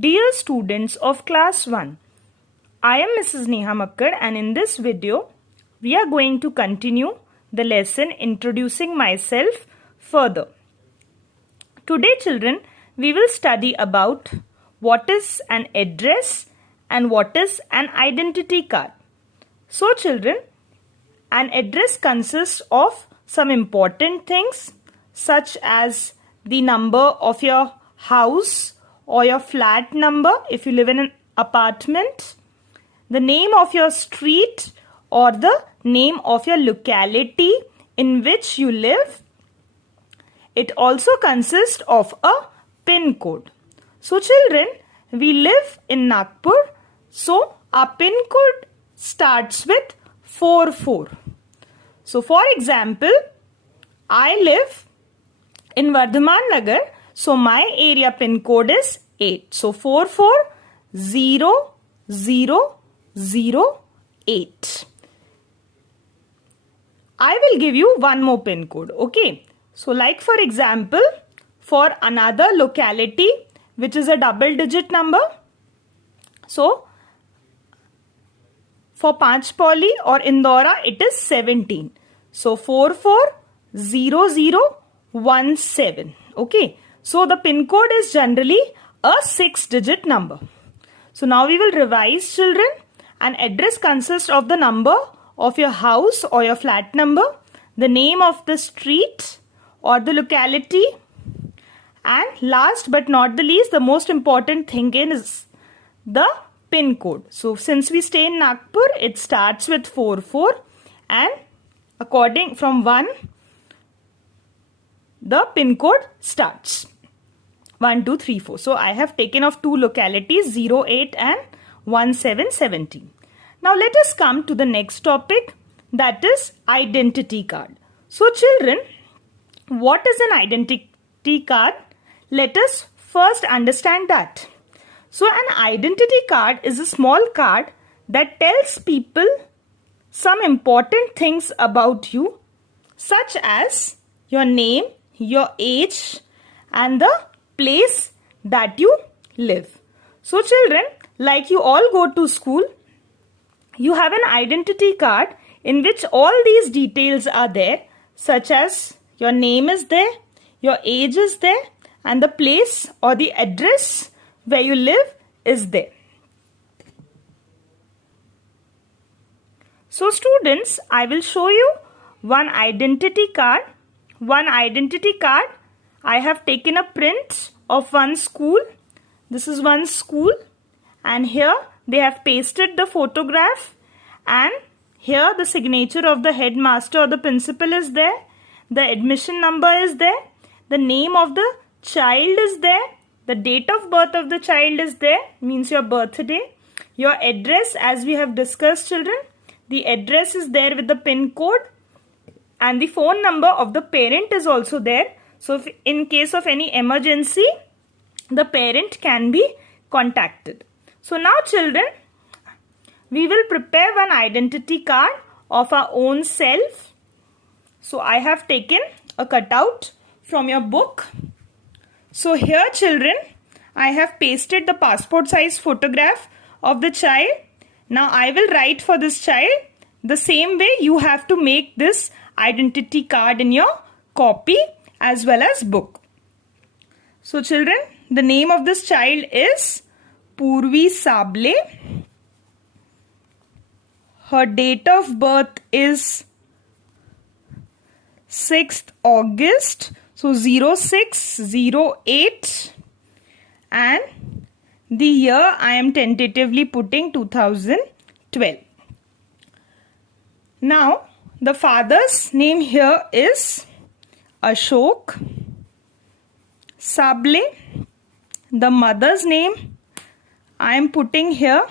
Dear students of Class 1, I am Mrs. Neha Makkad and in this video, we are going to continue the lesson introducing myself further. Today children, we will study about what is an address and what is an identity card. So children, an address consists of some important things such as the number of your house or your flat number if you live in an apartment, the name of your street or the name of your locality in which you live. It also consists of a PIN code. So children, we live in Nagpur, so our PIN code starts with 44. So for example, I live in Vardhaman Nagar, so my area PIN code is 8. So 440008. I will give you one more PIN code. Okay. So like for example, for another locality which is a double digit number. So for Panchpoli or Indora it is 17. So 440017. Okay. So the PIN code is generally a 6-digit number. So now we will revise children. An address consists of the number of your house or your flat number, the name of the street or the locality, and last but not the least, the most important thing is the PIN code. So since we stay in Nagpur, it starts with 44 and according from 1, the PIN code starts 1, 2, 3, 4. So I have taken off two localities 08 and 1717. Now let us come to the next topic, that is identity card. So children, what is an identity card? Let us first understand that. So an identity card is a small card that tells people some important things about you, such as your name, your age, and the place that you live. So children, like you all go to school, you have an identity card in which all these details are there, such as your name is there, your age is there, and the place or the address where you live is there. So students, I will show you one identity card. I have taken a print of one school. This is one school and here they have pasted the photograph and here the signature of the headmaster or the principal is there. The admission number is there. The name of the child is there. The date of birth of the child is there, means your birthday. Your address, as we have discussed children, the address is there with the PIN code and the phone number of the parent is also there. So if in case of any emergency, the parent can be contacted. So now children, we will prepare one identity card of our own self. So I have taken a cutout from your book. So here children, I have pasted the passport size photograph of the child. Now I will write for this child. The same way you have to make this identity card in your copy as well as book. So children, the name of this child is Purvi Sable. Her date of birth is 6th August. So 0608 and the year I am tentatively putting 2012. Now the father's name here is Ashok Sable. The mother's name I am putting here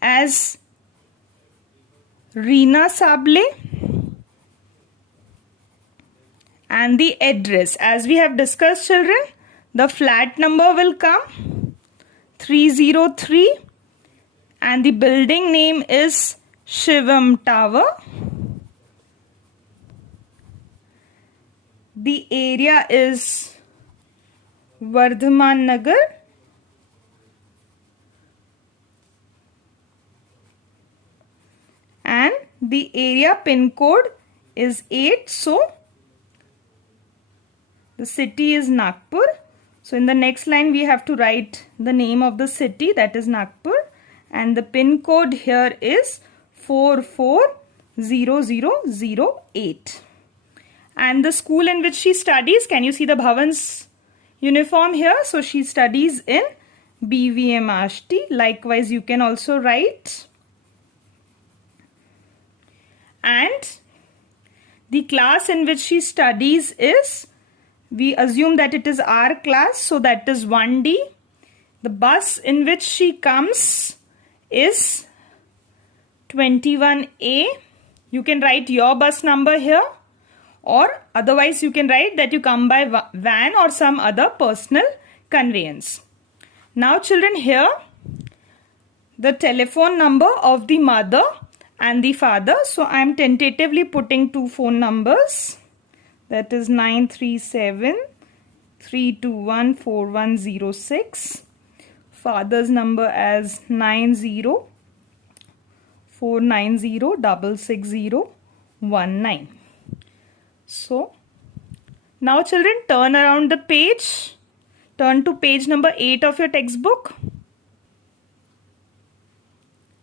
as Reena Sable. And the address, as we have discussed children, the flat number will come 303 and the building name is Shivam Tower. The area is Vardhaman Nagar the area pin code is 8. So the city is Nagpur. So in the next line we have to write the name of the city, that is Nagpur, and the pin code here is 440008. And the school in which she studies, can you see the Bhavan's uniform here? So she studies in BVMRT. Likewise, you can also write. And the class in which she studies is, we assume that it is our class, so that is 1D. The bus in which she comes is 21A. You can write your bus number here, or otherwise you can write that you come by van or some other personal conveyance. Now children, here the telephone number of the mother and the father. So I am tentatively putting two phone numbers, that is 937-321-4106. Father's number as 90-490-66019. So now children, turn around the page. Turn to page number 8 of your textbook.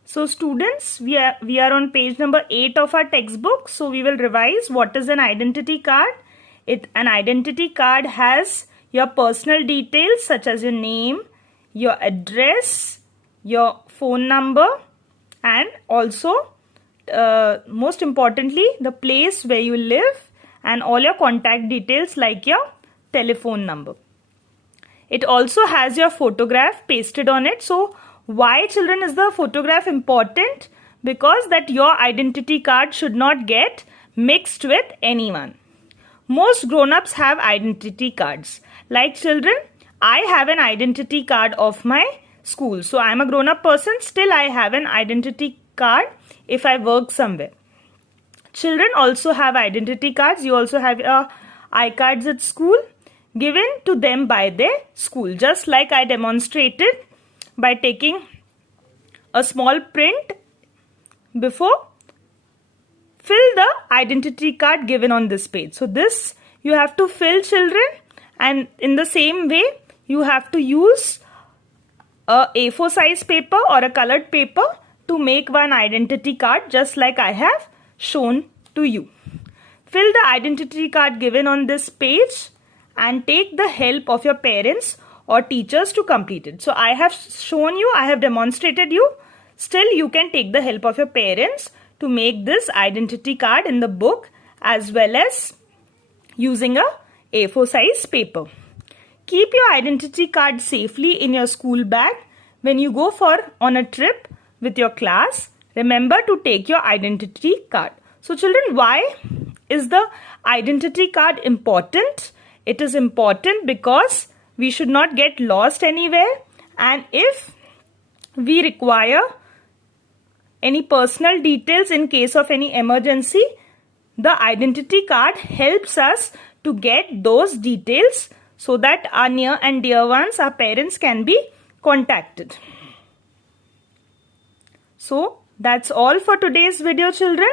So students, we are on page number 8 of our textbook. So we will revise what is an identity card. An identity card has your personal details such as your name, your address, your phone number, and also most importantly the place where you live and all your contact details like your telephone number. It also has your photograph pasted on it. So why children is the photograph important? Because that your identity card should not get mixed with anyone. Most grown-ups have identity cards. Like children, I have an identity card of my school. So I am a grown-up person, still I have an identity card if I work somewhere. Children also have identity cards. You also have your iCards at school given to them by their school. Just like I demonstrated by taking a small print before. Fill the identity card given on this page. So this you have to fill children, and in the same way you have to use a A4 size paper or a colored paper to make one identity card just like I have shown to you. Fill the identity card given on this page and take the help of your parents or teachers to complete it. So I have shown you, I have demonstrated you. Still you can take the help of your parents to make this identity card in the book as well as using a A4 size paper. Keep your identity card safely in your school bag. When you go on a trip with your class, remember to take your identity card. So children, why is the identity card important? It is important because we should not get lost anywhere, and if we require any personal details in case of any emergency, the identity card helps us to get those details so that our near and dear ones, our parents, can be contacted. So that's all for today's video children.